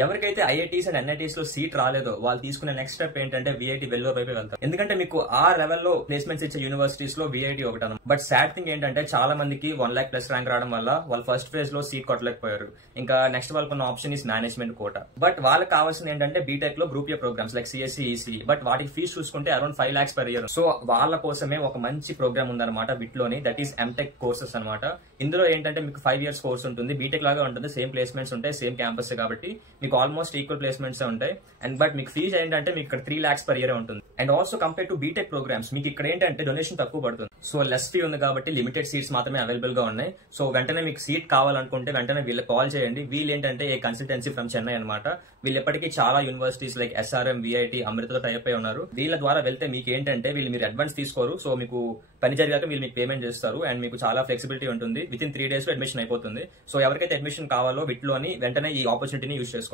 ఎవరికైతే IITs and NITs లో seat రాలేదో వాళ్ళు తీసుకునే నెక్స్ట్ స్టెప్ ఏంటంటే విఐటి వెల్లూరు వైపు వెళ్తారు. ఎందుకంటే మీకు ఆ లెవెల్లో ప్లేస్మెంట్స్ ఇచ్చే యూనివర్సిటీస్ లో విఐటి ఒకటి. బట్ సాడ్ థింగ్ ఏంటంటే చాలా మందికి 1 lakh ప్లస్ ర్యాంక్ రావడం వల్ల వాళ్ళు ఫస్ట్ ఫేజ్ లో సీట్ కొట్టలేకపోయారు. ఇంకా నెక్స్ట్ వాళ్ళకున్న option is management quota. But వాళ్ళకి కావాల్సింది ఏంటంటే బీటెక్ లో group A programmes like CSE, EC. But వాటికి ఫీజు చూసుకుంటే around 5 lakhs per year. So వాళ్ళ కోసమే ఒక మంచి ప్రోగ్రామ్ ఉందన్నమాట విట్లోని, దట్ ఈస్ ఎంటెక్ కోర్సెస్ అనమాట. ఇందులో ఏంటంటే మీకు 5 years కోర్స్ ఉంటుంది, బీటెక్ లాగా ఉంటుంది, సేమ్ ప్లేస్మెంట్స్ ఉంటాయి, సేమ్ క్యాంపస్ కాబట్టి మీకు ఆల్మోస్ట్ ఈక్వల్ ప్లేస్మెంట్స్ ఉంటాయి. అండ్ బట్ మీకు ఫీజు ఏంటంటే మీకు ఇక్కడ 3 lakhs per year ఉంటుంది. And also compare to BTech programmes మీకు ఇక్కడ ఏంటంటే డొనేషన్ తక్కువ పడుతుంది. సో లెస్ ఫీ ఉంది కాబట్టి లిమిటెడ్ సీట్స్ మాత్రమే అవైలబుల్ గా ఉన్నాయి. సో వెంటనే మీకు సీట్ కావాలనుకుంటే వెంటనే వీళ్ళకి కాల్ చేయండి. వీళ్ళు ఏంటంటే ఏ కన్సల్టెన్సీ ఫ్రమ్ చెన్నై అనమాట. వీళ్ళు ఎప్పటికీ చాలా యూనివర్సిటీస్ లైక్ ఎస్ఆర్ఎం, విఐటి, అమృతతో టైప్ అయి ఉన్నారు. వీళ్ళ ద్వారా వెళ్తే మీకు ఏంటంటే వీళ్ళు మీరు అడ్వాన్స్ తీసుకోరు. సో మీకు పని జరిగాక వీళ్ళు మీకు పేమెంట్ చేస్తారు. అండ్ మీకు చాలా ఫ్లెక్సిబిలిటీ ఉంటుంది. విత్ ఇన్ 3 days లో అడ్మిషన్ అయిపోతుంది. సో ఎవరికైతే అడ్మిషన్ కావాలో విట్లోని వెంటనే ఈ ఆపర్చునిటీని యూజ్ చేసుకోండి.